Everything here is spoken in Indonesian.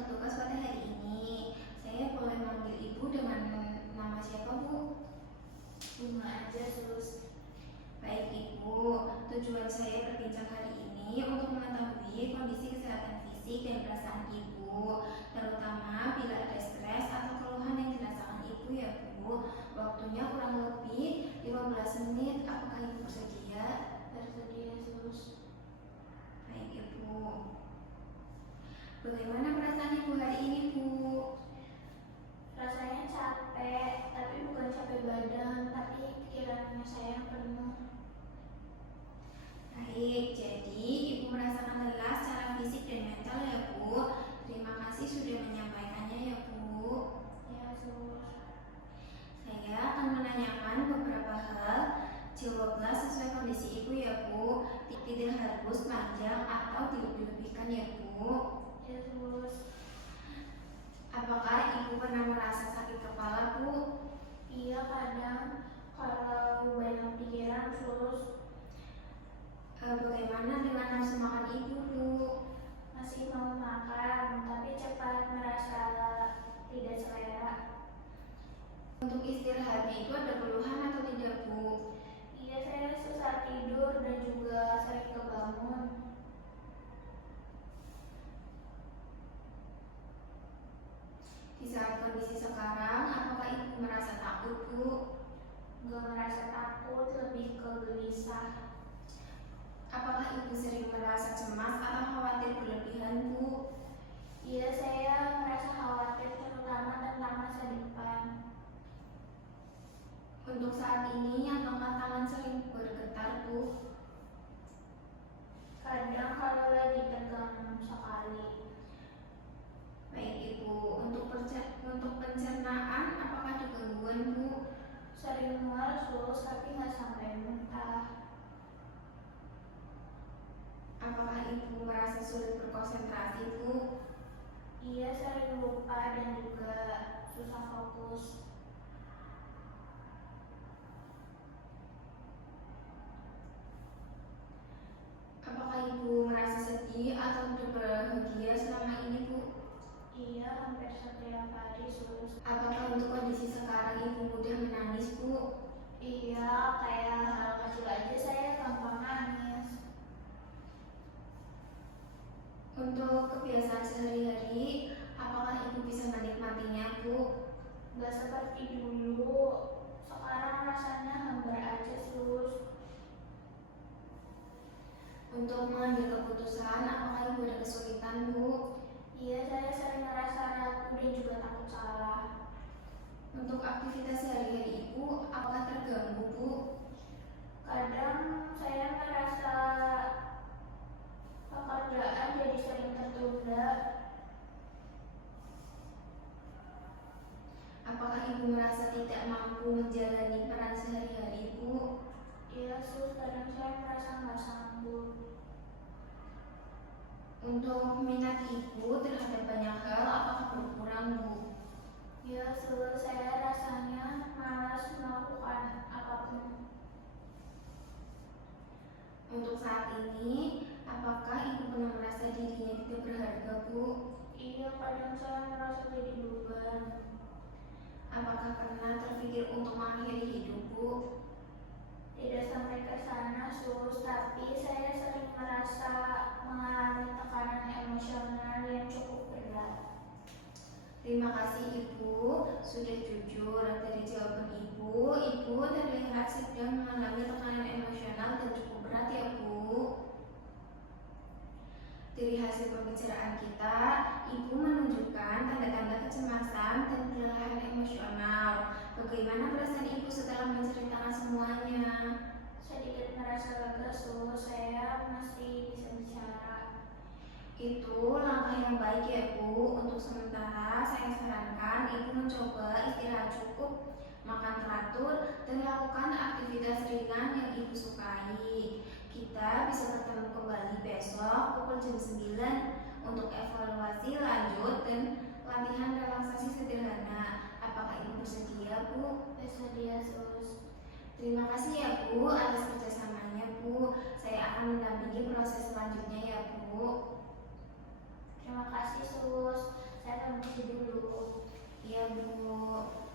bertugas pada hari ini. Saya boleh manggil Ibu dengan nama siapa, Bu? Bunga aja, Sus. Baik, Ibu. Tujuan saya berbincang hari ini untuk mengetahui kondisi kesehatan fisik dan perasaan Ibu, terutama bila ada stres atau keluhan yang dirasakan Ibu ya, Bu. Waktunya kurang lebih 15 menit. Apakah Ibu bersedia? Bersedia, Sus. Baik, Ibu. Bagaimana perasaan Ibu hari ini, Bu? Rasanya capek, tapi bukan capek badan, tapi pikirannya saya yang penuh. Baik, jadi Ibu merasakan lelah secara fisik dan mental ya, Bu. Terima kasih sudah menyampaikannya ya, Bu. Ya, Sus. Saya akan menanyakan beberapa hal. Jawablah sesuai kondisi Ibu ya, Bu. Tidak harus panjang atau dilebih-lebihkan ya, Bu. Ya, Sus. Apakah Ibu pernah merasa sakit kepala, Bu? Iya, kadang kalau banyak pikiran, Sus. Bagaimana dengan nafsu makan Ibu, Bu? Masih mau makan, tapi cepat merasa tidak selera. Untuk istirahatnya itu ada keluhan atau tidak, Bu? Iya, saya susah tidur dan juga sering kebangun. Di saat kondisi sekarang, apakah Ibu merasa takut, Bu? Nggak merasa takut, lebih ke gelisah. Apakah Ibu sering merasa cemas atau khawatir berlebihan, Bu? Iya, saya merasa khawatir terutama tentang masa depan. Untuk saat ini, apakah tangan sering bergetar, Bu? Kadang kalau lagi tegang sekali. Baik, Ibu. Untuk pencernaan, apakah ada gangguan, Bu? Sering mual, Sus, tapi nggak sampai muntah. Apakah Ibu merasa sulit berkonsentrasi, Bu? Iya, sering lupa dan juga susah fokus. Apakah Ibu merasa sedih atau berbahagia selama ini, Bu? Iya, hampir setiap hari, Sus. Apakah untuk kondisi sekarang Ibu mudah menangis, Bu? Iya, kayak hal kecil aja saya gampang nangis. Untuk kebiasaan sehari-hari, apakah Ibu bisa menikmatinya, Bu? Nggak seperti dulu. Sekarang rasanya hambar aja, Sus. Untuk mengambil keputusan, apakah Ibu ada kesulitan, Bu? Iya, saya sering merasa ragu dan juga takut salah. Untuk aktivitas sehari-hari Ibu, apakah terganggu, Bu? Kadang saya merasa pekerjaan jadi sering tertunda. Apakah Ibu merasa tidak mampu menjalani peran sehari-hari, Bu? Iya, Sus, kadang saya merasa nggak sanggup. Untuk minat Ibu terhadap banyak hal, apakah berkurang, Bu? Iya, Sus, saya rasanya malas melakukan apapun. Untuk saat ini, apakah Ibu pernah merasa dirinya tidak berharga, Bu? Iya, kadang saya merasa jadi beban. Apakah pernah terpikir untuk mengakhiri hidup, Bu? Tidak sampai ke sana, Sus, tapi saya sering merasa mengalami tekanan emosional yang cukup berat. Terima kasih Ibu sudah jujur. Dari jawaban Ibu terlihat sedang mengalami tekanan emosional dan cukup berat ya, Bu. Dari hasil pembicaraan kita, Ibu menunjukkan tanda-tanda kecemasan dan kelelahan emosional. Bagaimana perasaan Ibu setelah menceritakan semuanya? Sedikit merasa lega, Sus, saya masih bisa bicara. Itu langkah yang baik ya, Bu. Untuk sementara saya sarankan Ibu mencoba istirahat cukup, makan teratur, dan lakukan aktivitas ringan yang Ibu sukai. Kita bisa bertemu kembali besok pukul jam 9 untuk evaluasi lanjut dan latihan relaksasi sederhana. Apakah Ibu bersedia, Bu? Bersedia, Sus. Terima kasih ya, Bu, atas kerjasamanya, Bu. Saya akan mendampingi proses selanjutnya ya, Bu. Terima kasih, Sus. Saya permisi dulu. Iya, Bu.